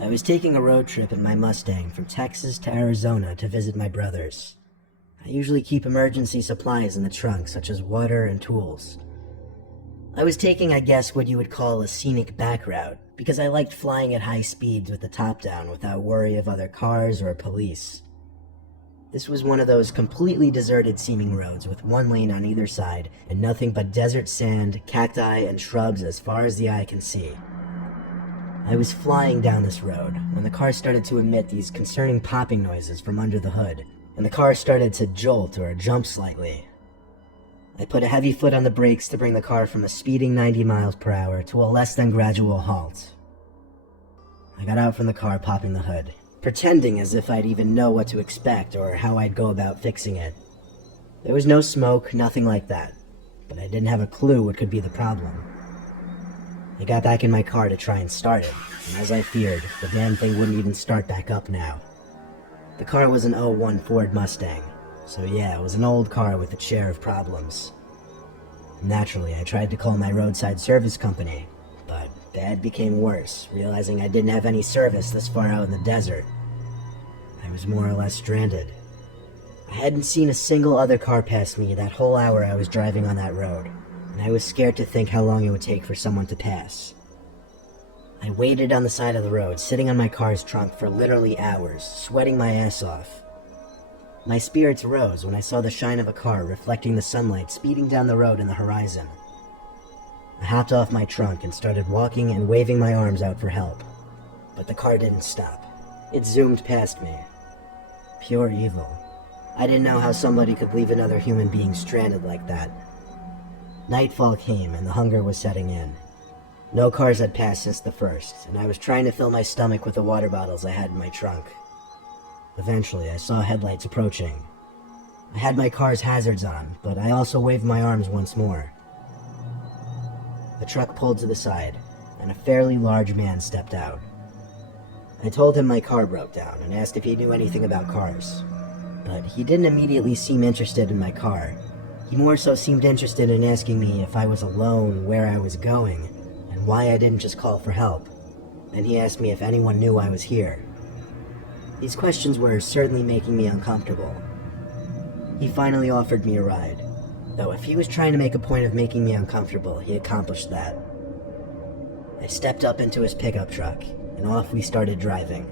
I was taking a road trip in my Mustang from Texas to Arizona to visit my brothers. I usually keep emergency supplies in the trunk, such as water and tools. I was taking, I guess, what you would call a scenic back route, because I liked flying at high speeds with the top down without worry of other cars or police. This was one of those completely deserted seeming roads with one lane on either side and nothing but desert sand, cacti, and shrubs as far as the eye can see. I was flying down this road when the car started to emit these concerning popping noises from under the hood, and the car started to jolt or jump slightly. I put a heavy foot on the brakes to bring the car from a speeding 90 miles per hour to a less than gradual halt. I got out from the car, popping the hood, pretending as if I'd even know what to expect or how I'd go about fixing it. There was no smoke, nothing like that, but I didn't have a clue what could be the problem. I got back in my car to try and start it, and as I feared, the damn thing wouldn't even start back up now. The car was an '01 Ford Mustang, so yeah, it was an old car with its share of problems. Naturally, I tried to call my roadside service company, but bad became worse, realizing I didn't have any service this far out in the desert. I was more or less stranded. I hadn't seen a single other car pass me that whole hour I was driving on that road, and I was scared to think how long it would take for someone to pass. I waited on the side of the road, sitting on my car's trunk for literally hours, sweating my ass off. My spirits rose when I saw the shine of a car reflecting the sunlight speeding down the road in the horizon. I hopped off my trunk and started walking and waving my arms out for help, but the car didn't stop. It zoomed past me. Pure evil. I didn't know how somebody could leave another human being stranded like that. Nightfall came and the hunger was setting in. No cars had passed since the first, and I was trying to fill my stomach with the water bottles I had in my trunk. Eventually, I saw headlights approaching. I had my car's hazards on, but I also waved my arms once more. The truck pulled to the side, and a fairly large man stepped out. I told him my car broke down and asked if he knew anything about cars, but he didn't immediately seem interested in my car. He more so seemed interested in asking me if I was alone, where I was going, and why I didn't just call for help. Then he asked me if anyone knew I was here. These questions were certainly making me uncomfortable. He finally offered me a ride, though if he was trying to make a point of making me uncomfortable, he accomplished that. I stepped up into his pickup truck, and off we started driving.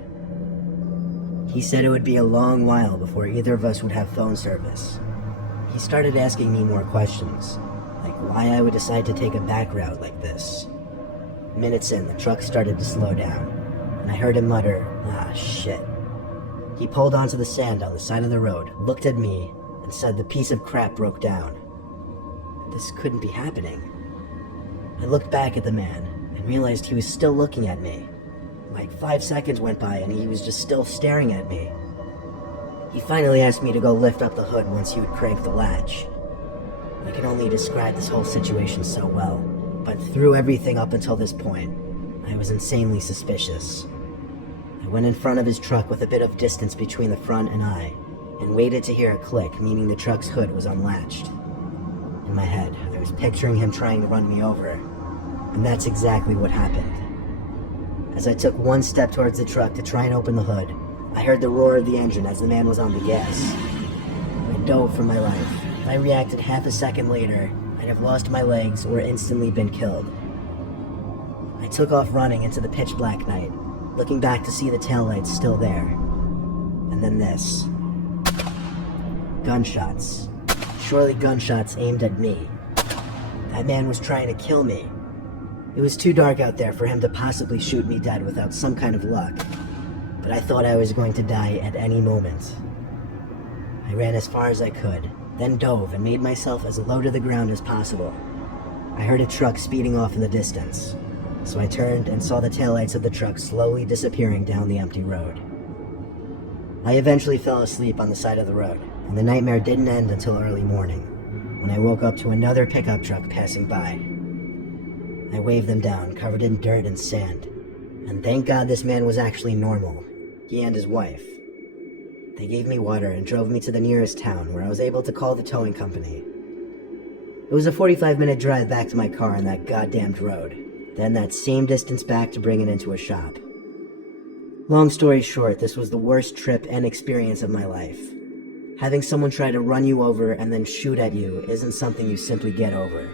He said it would be a long while before either of us would have phone service. He started asking me more questions, like why I would decide to take a back route like this. Minutes in, the truck started to slow down, and I heard him mutter, "Ah, shit." He pulled onto the sand on the side of the road, looked at me, and said the piece of crap broke down. This couldn't be happening. I looked back at the man, and realized he was still looking at me. Like 5 seconds went by, and he was just still staring at me. He finally asked me to go lift up the hood once he would crank the latch. I can only describe this whole situation so well, but through everything up until this point, I was insanely suspicious. I went in front of his truck with a bit of distance between the front and I, and waited to hear a click, meaning the truck's hood was unlatched. In my head, I was picturing him trying to run me over, and that's exactly what happened. As I took one step towards the truck to try and open the hood, I heard the roar of the engine as the man was on the gas. I dove for my life. If I reacted half a second later, I'd have lost my legs or instantly been killed. I took off running into the pitch black night, looking back to see the taillights still there. And then this. Gunshots. Surely gunshots aimed at me. That man was trying to kill me. It was too dark out there for him to possibly shoot me dead without some kind of luck, but I thought I was going to die at any moment. I ran as far as I could, then dove and made myself as low to the ground as possible. I heard a truck speeding off in the distance, so I turned and saw the taillights of the truck slowly disappearing down the empty road. I eventually fell asleep on the side of the road, and the nightmare didn't end until early morning, when I woke up to another pickup truck passing by. I waved them down, covered in dirt and sand, and thank God this man was actually normal, he and his wife. They gave me water and drove me to the nearest town, where I was able to call the towing company. It was a 45-minute drive back to my car on that goddamned road, then that same distance back to bring it into a shop. Long story short, this was the worst trip and experience of my life. Having someone try to run you over and then shoot at you isn't something you simply get over.